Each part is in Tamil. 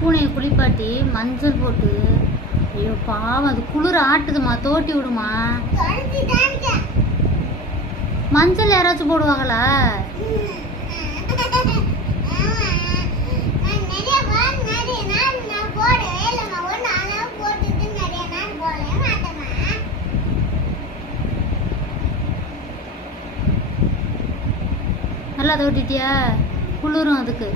பூனையை குளிப்பாட்டி மஞ்சள் போட்டு, ஐயோ பாவம் அது குளிர் ஆட்டுதுமா, தோட்டி விடுமா. மஞ்சள் யாராச்சும் போடுவாங்களா? நல்லா தோட்டிட்டியா? குளிரும் அதுக்கு.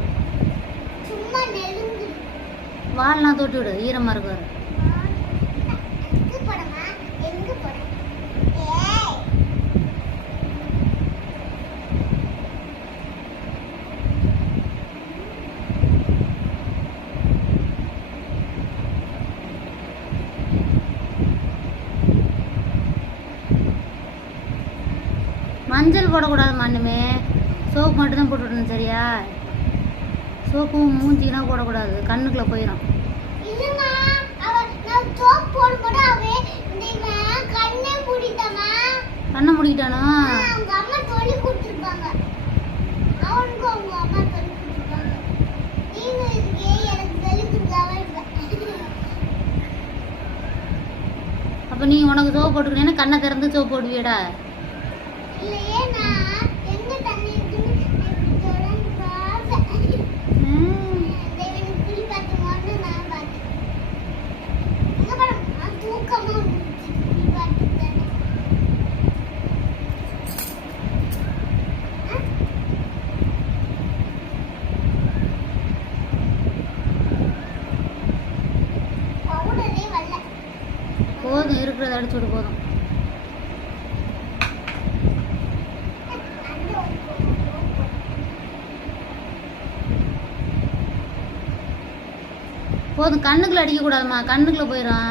வால்லாம் தோட்டி விடு, ஈரமா இருக்கு. மஞ்சள் போடக்கூடாது மண்ணுமே, சோப்பு மட்டும்தான் போட்டு விடணும் சரியா? சோப்பும் மூஞ்சிலாம் போடக்கூடாது, கண்ணுக்குள்ள போயிடும். கண்ணை முடிக்கிட்டானோ? அப்ப நீ உனக்கு சோப்பு போட்டுக்கணும், கண்ணை திறந்து சோப்பு போடுவியடா? போதும், இருக்கிறத அடிச்சு விடு போதும். போதும், கண்ணுக்குள்ள அடிக்க கூடாதுமா, கண்ணுக்குள்ள போயிடும்.